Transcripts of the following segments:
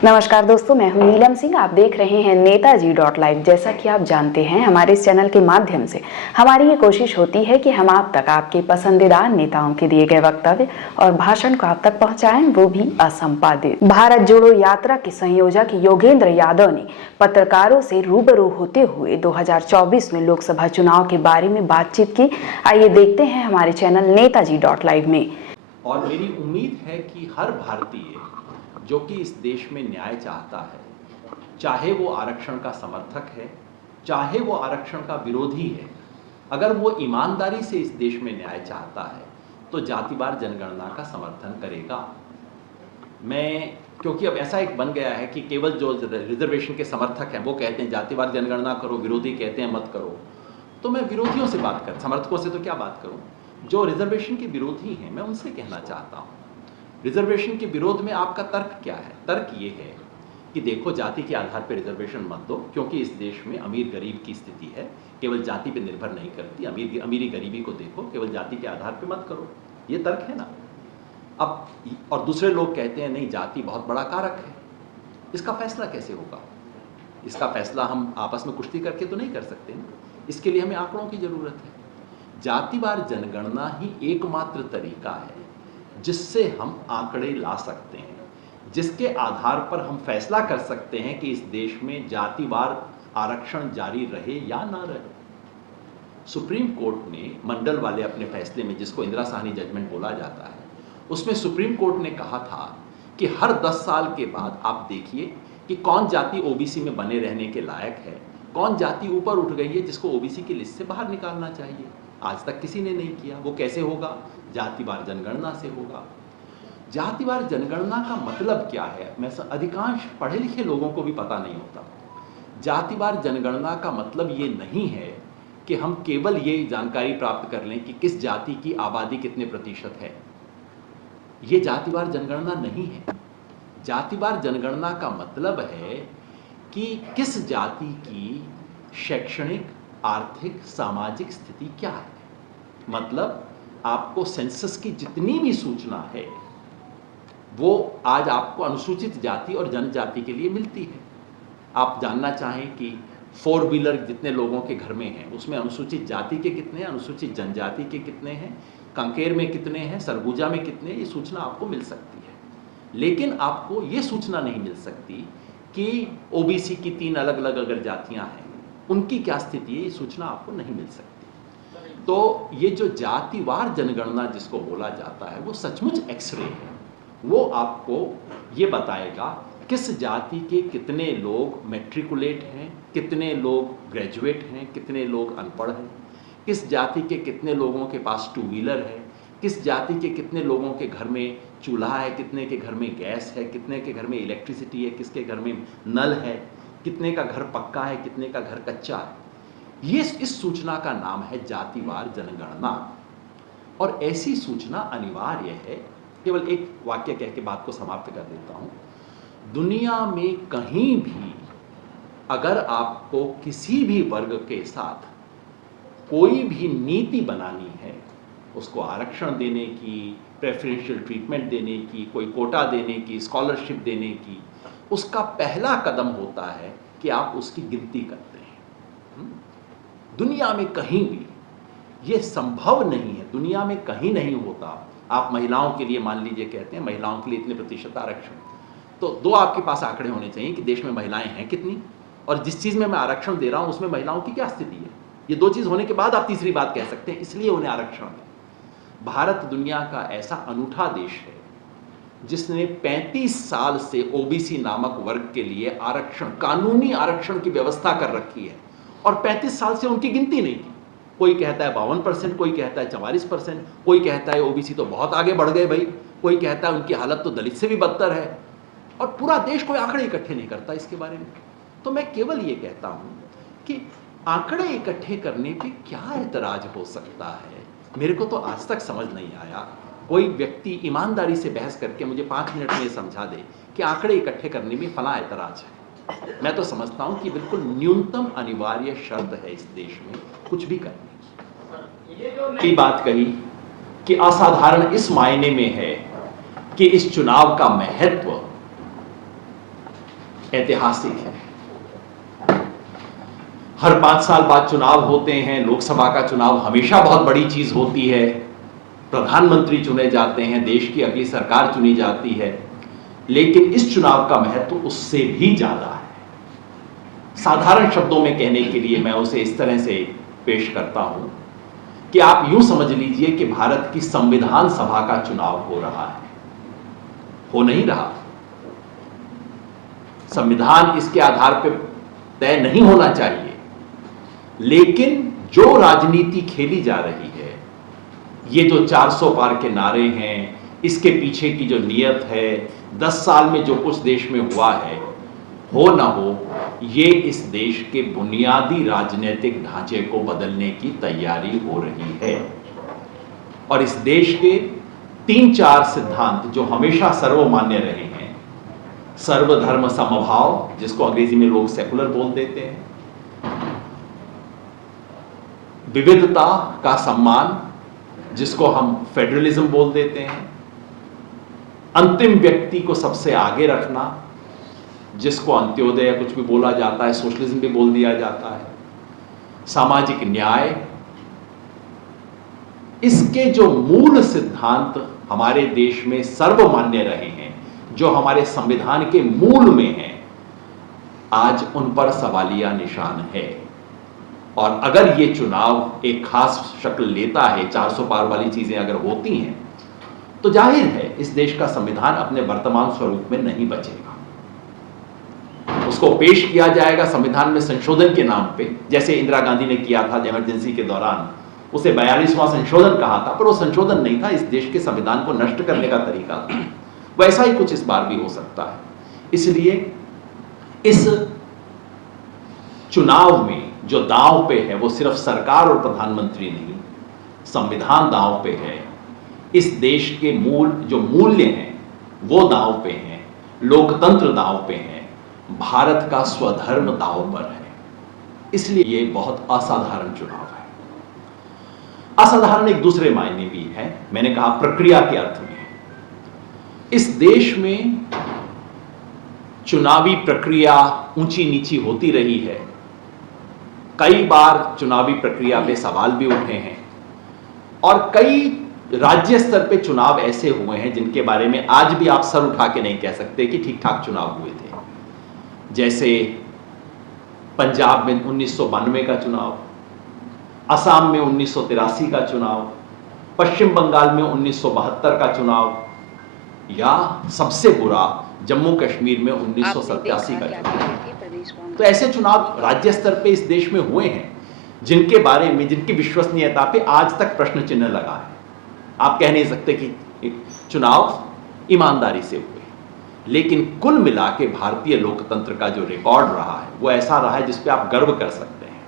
नमस्कार दोस्तों, मैं हूं नीलम सिंह। आप देख रहे हैं नेताजी.live। जैसा कि आप जानते हैं, हमारे इस चैनल के माध्यम से हमारी ये कोशिश होती है कि हम आप तक आपके पसंदीदा नेताओं के दिए गए वक्तव्य और भाषण को आप तक पहुंचाएं, वो भी असंपादित। भारत जोड़ो यात्रा के संयोजक योगेंद्र यादव ने पत्रकारों से रूबरू होते हुए 2024 में लोकसभा चुनाव के बारे में बातचीत की। आइए देखते हैं हमारे चैनल नेताजी.live में। और मेरी उम्मीद है कि हर भारतीय जो कि इस देश में न्याय चाहता है, चाहे वो आरक्षण का समर्थक है, चाहे वो आरक्षण का विरोधी है, अगर वो ईमानदारी से इस देश में न्याय चाहता है तो जातिवार जनगणना का समर्थन करेगा। क्योंकि अब ऐसा एक बन गया है कि केवल जो रिजर्वेशन के समर्थक हैं वो कहते हैं जातिवार जनगणना करो, विरोधी कहते हैं मत करो। तो मैं विरोधियों से बात कर, समर्थकों से तो क्या बात करूं, जो रिजर्वेशन के विरोधी हैं मैं उनसे कहना चाहता हूं, रिजर्वेशन के विरोध में आपका तर्क क्या है? तर्क ये है कि देखो, जाति के आधार पर रिजर्वेशन मत दो, क्योंकि इस देश में अमीर गरीब की स्थिति है, केवल जाति पे निर्भर नहीं करती। अमीरी गरीबी को देखो, केवल जाति के आधार पे मत करो। ये तर्क है ना। अब और दूसरे लोग कहते हैं नहीं, जाति बहुत बड़ा कारक है। इसका फैसला कैसे होगा? इसका फैसला हम आपस में कुश्ती करके तो नहीं कर सकते ना। इसके लिए हमें आंकड़ों की जरूरत है। जातिवार जनगणना ही एकमात्र तरीका है जिससे हम आंकड़े ला सकते हैं, जिसके आधार पर हम फैसला कर सकते हैं कि इस देश में जातिवार आरक्षण जारी रहे या ना रहे। सुप्रीम कोर्ट ने मंडल वाले अपने फैसले में, जिसको इंदिरा साहनी जजमेंट बोला जाता है, उसमें सुप्रीम कोर्ट ने कहा था कि हर 10 साल के बाद आप देखिए कि कौन जाति ओबीसी में बने रहने के लायक है, कौन जाति ऊपर उठ गई है जिसको ओबीसी की लिस्ट से बाहर निकालना चाहिए। आज तक किसी ने नहीं किया। वो कैसे होगा? जातिवार जनगणना से होगा। जातिवार जनगणना का मतलब क्या है, मैं अधिकांश पढ़े लिखे लोगों को भी पता नहीं होता। जातिवार जनगणना का मतलब ये नहीं है कि हम केवल ये जानकारी प्राप्त कर लें कि किस जाति की आबादी कितने प्रतिशत है। ये जातिवार जनगणना नहीं है। जातिवार जनगणना का मतलब है कि किस जाति की शैक्षणिक, आर्थिक, सामाजिक स्थिति क्या है। मतलब आपको सेंसस की जितनी भी सूचना है वो आज आपको अनुसूचित जाति और जनजाति के लिए मिलती है। आप जानना चाहें कि 4 व्हीलर जितने लोगों के घर में हैं उसमें अनुसूचित जाति के कितने हैं, अनुसूचित जनजाति के कितने हैं, कांकेर में कितने हैं, सरगुजा में कितने हैं, ये सूचना आपको मिल सकती है। लेकिन आपको ये सूचना नहीं मिल सकती कि ओबीसी की 3 अलग अलग अगर जातियां हैं उनकी क्या स्थिति है, ये सूचना आपको नहीं मिल सकती। तो ये जो जातिवार जनगणना जिसको बोला जाता है वो सचमुच एक्सरे है। वो आपको ये बताएगा किस जाति के कितने लोग मैट्रिकुलेट हैं, कितने लोग ग्रेजुएट हैं, कितने लोग अनपढ़ हैं, किस जाति के कितने लोगों के पास 2 व्हीलर है, किस जाति के कितने लोगों के घर में चूल्हा है, कितने के घर में गैस है, कितने के घर में इलेक्ट्रिसिटी है, किसके घर में नल है, कितने का घर पक्का है, कितने का घर कच्चा है। ये इस सूचना का नाम है जातिवार जनगणना। और ऐसी सूचना अनिवार्य है। केवल एक वाक्य कह के बात को समाप्त कर देता हूं। दुनिया में कहीं भी अगर आपको किसी भी वर्ग के साथ कोई भी नीति बनानी है, उसको आरक्षण देने की, प्रेफरेंशियल ट्रीटमेंट देने की, कोई कोटा देने की, स्कॉलरशिप देने की, उसका पहला कदम होता है कि आप उसकी गिनती करते हैं। दुनिया में कहीं भी ये संभव नहीं है, दुनिया में कहीं नहीं होता। आप महिलाओं के लिए मान लीजिए कहते हैं महिलाओं के लिए इतने प्रतिशत आरक्षण, तो 2 आपके पास आंकड़े होने चाहिए कि देश में महिलाएं हैं कितनी और जिस चीज में मैं आरक्षण दे रहा हूं उसमें महिलाओं की क्या स्थिति है। ये 2 चीज होने के बाद आप तीसरी बात कह सकते हैं इसलिए उन्हें आरक्षण है। भारत दुनिया का ऐसा अनूठा देश है जिसने 35 साल से ओबीसी नामक वर्ग के लिए आरक्षण, कानूनी आरक्षण की व्यवस्था कर रखी है और 35 साल से उनकी गिनती नहीं की। कोई कहता है 52%, कोई कहता है 44%, कोई कहता है ओबीसी तो बहुत आगे बढ़ गए भाई, कोई कहता है उनकी हालत तो दलित से भी बदतर है, और पूरा देश कोई आंकड़े इकट्ठे नहीं करता इसके बारे में। तो मैं केवल ये कहता हूं कि आंकड़े इकट्ठे करने पे क्या ऐतराज हो सकता है, मेरे को तो आज तक समझ नहीं आया। कोई व्यक्ति ईमानदारी से बहस करके मुझे 5 मिनट में समझा दे कि आंकड़े इकट्ठे करने में फला ऐतराज है। मैं तो समझता हूं कि बिल्कुल न्यूनतम अनिवार्य शर्त है इस देश में कुछ भी करने की। बात कही कि असाधारण इस मायने में है कि इस चुनाव का महत्व ऐतिहासिक है। हर 5 साल बाद चुनाव होते हैं, लोकसभा का चुनाव हमेशा बहुत बड़ी चीज होती है, प्रधानमंत्री चुने जाते हैं, देश की अगली सरकार चुनी जाती है, लेकिन इस चुनाव का महत्व उससे भी ज्यादा है। साधारण शब्दों में कहने के लिए मैं उसे इस तरह से पेश करता हूं कि आप यूं समझ लीजिए कि भारत की संविधान सभा का चुनाव हो रहा है। हो नहीं रहा, संविधान इसके आधार पर तय नहीं होना चाहिए, लेकिन जो राजनीति खेली जा रही है, ये जो 400 पार के नारे हैं, इसके पीछे की जो नियत है, 10 साल में जो कुछ देश में हुआ है, हो ना हो, ये इस देश के बुनियादी राजनीतिक ढांचे को बदलने की तैयारी हो रही है। और इस देश के 3-4 सिद्धांत जो हमेशा सर्वमान्य रहे हैं, सर्वधर्म समभाव, जिसको अंग्रेजी में लोग सेकुलर बोल देते हैं, विविधता का सम्मान, जिसको हम फेडरलिज्म बोल देते हैं, अंतिम व्यक्ति को सबसे आगे रखना, जिसको अंत्योदय या कुछ भी बोला जाता है, सोशलिज्म भी बोल दिया जाता है, सामाजिक न्याय, इसके जो मूल सिद्धांत हमारे देश में सर्वमान्य रहे हैं, जो हमारे संविधान के मूल में हैं, आज उन पर सवालिया निशान है। और अगर ये चुनाव एक खास शक्ल लेता है, 400 पार वाली चीजें अगर होती हैं, तो जाहिर है इस देश का संविधान अपने वर्तमान स्वरूप में नहीं बचेगा। उसको पेश किया जाएगा संविधान में संशोधन के नाम पे, जैसे इंदिरा गांधी ने किया था इमरजेंसी के दौरान, उसे 42वां संशोधन कहा था, पर वो संशोधन नहीं था, इस देश के संविधान को नष्ट करने का तरीका था। वैसा ही कुछ इस बार भी हो सकता है। इसलिए इस चुनाव में जो दांव पे है, वो सिर्फ सरकार और प्रधानमंत्री नहीं, संविधान दांव पे है। इस देश के जो मूल्य हैं वो दांव पे हैं, लोकतंत्र दांव पे है, भारत का स्वधर्म दांव पर है। इसलिए ये बहुत असाधारण चुनाव है। असाधारण एक दूसरे मायने भी है, मैंने कहा प्रक्रिया के अर्थ में। इस देश में चुनावी प्रक्रिया ऊंची नीची होती रही है, कई बार चुनावी प्रक्रिया पे सवाल भी उठे हैं, और कई राज्य स्तर पे चुनाव ऐसे हुए हैं जिनके बारे में आज भी आप सर उठा के नहीं कह सकते कि ठीक ठाक चुनाव हुए थे। जैसे पंजाब में 1992 का चुनाव, असम में 1983 का चुनाव, पश्चिम बंगाल में 1972 का चुनाव, या सबसे बुरा जम्मू कश्मीर में 1987 का चुनाव। तो ऐसे चुनाव राज्य स्तर पे इस देश में हुए हैं जिनके बारे में, जिनकी विश्वसनीयता पे आज तक प्रश्न चिन्ह लगा है। आप कह नहीं सकते कि चुनाव ईमानदारी से हुए, लेकिन कुल मिला के भारतीय लोकतंत्र का जो रिकॉर्ड रहा है वो ऐसा रहा है जिस पे आप गर्व कर सकते हैं।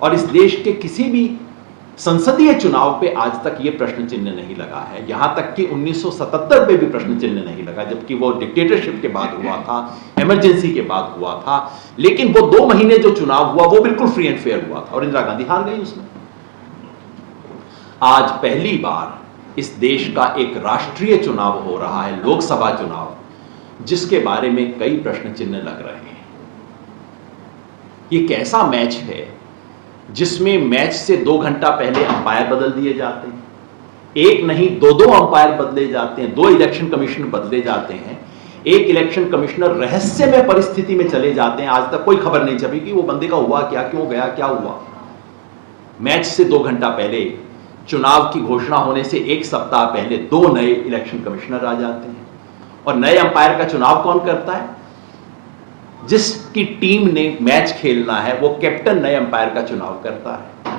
और इस देश के किसी भी संसदीय चुनाव पे आज तक ये प्रश्न चिन्ह नहीं लगा है, यहां तक कि 1977 पे भी प्रश्न चिन्ह नहीं लगा, जबकि वो डिक्टेटरशिप के बाद हुआ था, इमरजेंसी के बाद हुआ था। लेकिन वो 2 महीने जो चुनाव हुआ वो बिल्कुल फ्री एंड फेयर हुआ था और इंदिरा गांधी हार गई उसमें। आज पहली बार इस देश का एक राष्ट्रीय चुनाव हो रहा है, लोकसभा चुनाव, जिसके बारे में कई प्रश्न चिन्ह लग रहे हैं। ये कैसा मैच है जिसमें मैच से 2 घंटा पहले अंपायर बदल दिए जाते हैं, एक नहीं 2-2 अंपायर बदले जाते हैं, 2 इलेक्शन कमिश्नर बदले जाते हैं, एक इलेक्शन कमिश्नर रहस्यमय परिस्थिति में चले जाते हैं, आज तक कोई खबर नहीं छपी कि वो बंदे का हुआ क्या, क्यों गया, क्या हुआ। मैच से 2 घंटा पहले, चुनाव की घोषणा होने से 1 सप्ताह पहले 2 नए इलेक्शन कमिश्नर आ जाते हैं। और नए अंपायर का चुनाव कौन करता है? जिसकी टीम ने मैच खेलना है वो कैप्टन नए अंपायर का चुनाव करता है।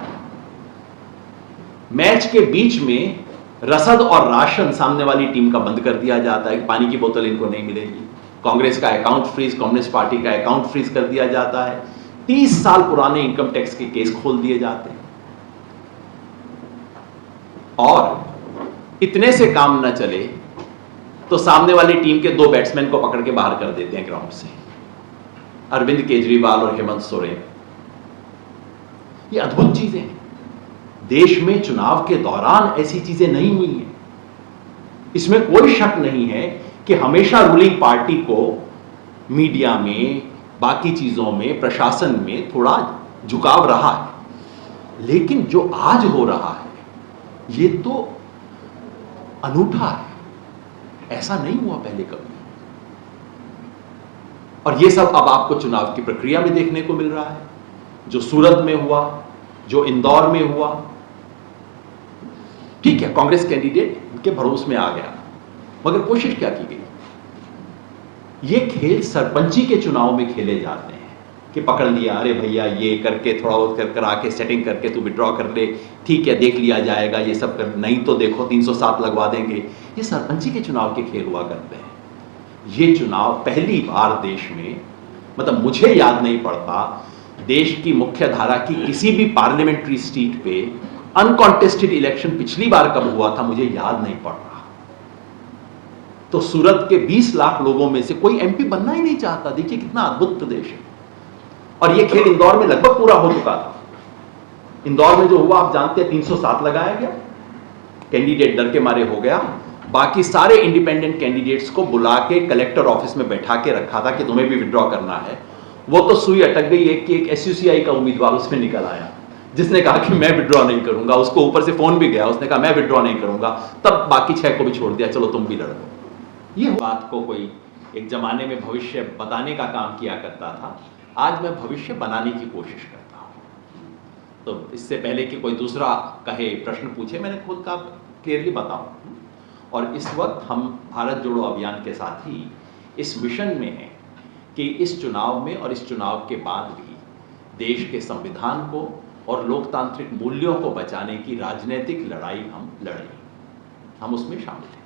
मैच के बीच में रसद और राशन सामने वाली टीम का बंद कर दिया जाता है कि पानी की बोतल इनको नहीं मिलेगी। कांग्रेस का अकाउंट फ्रीज, कम्युनिस्ट पार्टी का अकाउंट फ्रीज कर दिया जाता है। 30 साल पुराने इनकम टैक्स के केस खोल दिए जाते हैं। और इतने से काम न चले तो सामने वाली टीम के 2 बैट्समैन को पकड़ के बाहर कर देते हैं ग्राउंड से, अरविंद केजरीवाल और हेमंत सोरेन। ये अद्भुत चीजें हैं। देश में चुनाव के दौरान ऐसी चीजें नहीं हुई हैं। इसमें कोई शक नहीं है कि हमेशा रूलिंग पार्टी को मीडिया में, बाकी चीज़ों में, प्रशासन में थोड़ा झुकाव रहा है। लेकिन जो आज हो रहा है ये तो अनूठा है, ऐसा नहीं हुआ पहले कभी। और ये सब अब आपको चुनाव की प्रक्रिया में देखने को मिल रहा है, जो सूरत में हुआ, जो इंदौर में हुआ। ठीक है, कांग्रेस कैंडिडेट के भरोसे में आ गया, मगर कोशिश क्या की गई? ये खेल सरपंची के चुनाव में खेले जाते हैं कि पकड़ लिया, अरे भैया ये करके थोड़ा बहुत करा के सेटिंग करके तू विड्रॉ कर ले, ठीक है देख लिया जाएगा, ये सब कर, नहीं तो देखो 307 लगवा देंगे। ये सरपंची के चुनाव के खेल हुआ करते हैं। ये चुनाव पहली बार देश में, मतलब मुझे याद नहीं पड़ता देश की मुख्य धारा की किसी भी पार्लियामेंट्री सीट पे अनकॉन्टेस्टेड इलेक्शन पिछली बार कब हुआ था, मुझे याद नहीं पड़ रहा। तो सूरत के 20 लाख लोगों में से कोई एमपी बनना ही नहीं चाहता। देखिए कितना अद्भुत प्रदेश है। और ये खेल इंदौर में लगभग पूरा हो चुका था। इंदौर में जो हुआ आप जानते हैं, 307 लगाया गया, कैंडिडेट डर के मारे हो गया। बाकी सारे इंडिपेंडेंट कैंडिडेट्स को बुला के कलेक्टर ऑफिस में बैठा के रखा था कि तुम्हें भी विड्रॉ करना है। वो तो सुई अटक गई है कि एक एसयूसीआई का उम्मीदवार उसमें निकल आया जिसने कहा कि मैं विड्रॉ नहीं करूंगा। उसको ऊपर से फोन भी गया, उसने कहा मैं विड्रॉ नहीं करूंगा। तब बाकी 6 को भी छोड़ दिया, चलो तुम भी लड़ लो। ये बात को कोई एक जमाने में भविष्य बताने का काम किया करता था, आज मैं भविष्य बनाने की कोशिश करता हूं। तो इससे पहले कि कोई दूसरा कहे, प्रश्न पूछे, मैंने खुद का क्लियरली बताऊं। और इस वक्त हम भारत जोड़ो अभियान के साथ ही इस मिशन में हैं कि इस चुनाव में और इस चुनाव के बाद भी देश के संविधान को और लोकतांत्रिक मूल्यों को बचाने की राजनीतिक लड़ाई हम लड़ें। हम उसमें शामिल हैं।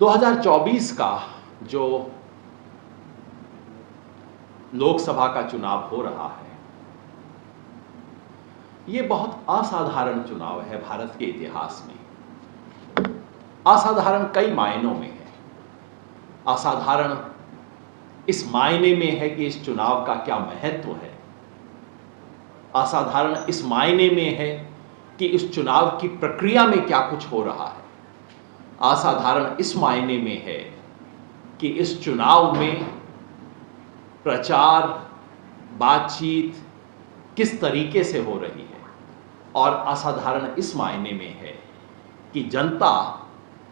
2024 का जो लोकसभा का चुनाव हो रहा है, ये बहुत असाधारण चुनाव है भारत के इतिहास में। असाधारण कई मायनों में है। असाधारण इस मायने में है कि इस चुनाव का क्या महत्व है। असाधारण इस मायने में है कि इस चुनाव की प्रक्रिया में क्या कुछ हो रहा है। असाधारण इस मायने में है कि इस चुनाव में प्रचार, बातचीत किस तरीके से हो रही है। और असाधारण इस मायने में है कि जनता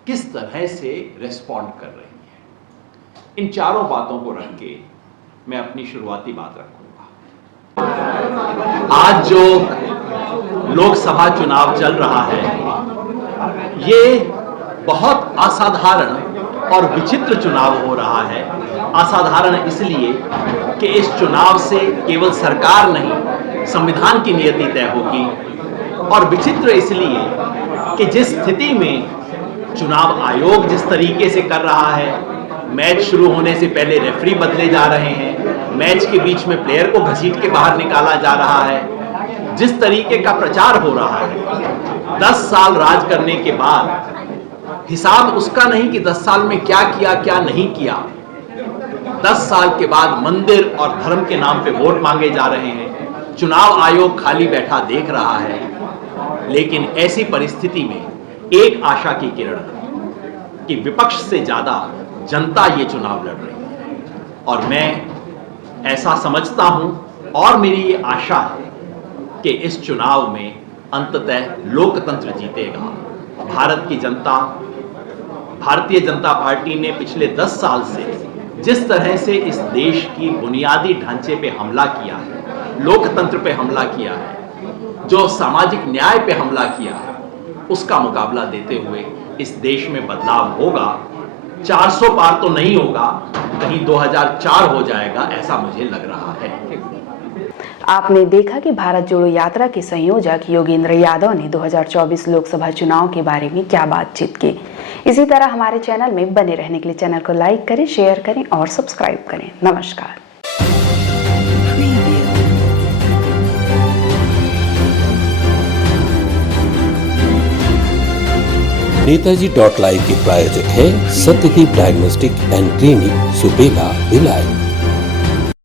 किस तरह से रेस्पॉन्ड कर रही है। इन चारों बातों को रख के मैं अपनी शुरुआती बात रखूंगा। आज जो लोकसभा चुनाव चल रहा है, ये बहुत असाधारण और विचित्र चुनाव हो रहा है। असाधारण इसलिए कि इस चुनाव से केवल सरकार नहीं, संविधान की नियति तय होगी। और विचित्र इसलिए कि जिस स्थिति में चुनाव आयोग जिस तरीके से कर रहा है, मैच शुरू होने से पहले रेफरी बदले जा रहे हैं, मैच के बीच में प्लेयर को घसीट के बाहर निकाला जा रहा है, जिस तरीके का प्रचार हो रहा है, 10 साल राज करने के बाद हिसाब उसका नहीं कि 10 साल में क्या किया क्या नहीं किया। 10 साल के बाद मंदिर और धर्म के नाम पे वोट मांगे जा रहे हैं। चुनाव आयोग खाली बैठा देख रहा है। लेकिन ऐसी परिस्थिति में एक आशा की किरण है कि विपक्ष से ज्यादा जनता ये चुनाव लड़ रही है। और मैं ऐसा समझता हूं और मेरी ये आशा है कि इस चुनाव में अंततः लोकतंत्र जीतेगा। भारत की जनता, भारतीय जनता पार्टी ने पिछले 10 साल से जिस तरह से इस देश की बुनियादी ढांचे पे हमला किया है, लोकतंत्र पे हमला किया है, जो सामाजिक न्याय पे हमला किया है, उसका मुकाबला देते हुए इस देश में बदलाव होगा। 400 पार तो नहीं होगा, कहीं 2004 हो जाएगा, ऐसा मुझे लग रहा है। आपने देखा कि भारत जोड़ो यात्रा के संयोजक योगेंद्र यादव ने 2024 लोकसभा चुनाव के बारे में क्या बातचीत की। इसी तरह हमारे चैनल में बने रहने के लिए चैनल को लाइक करें, शेयर करें और सब्सक्राइब करें। नमस्कार। नेताजी.live के प्रायोजक है Satyadeep diagnostic and clinic, Supela, Bhilai.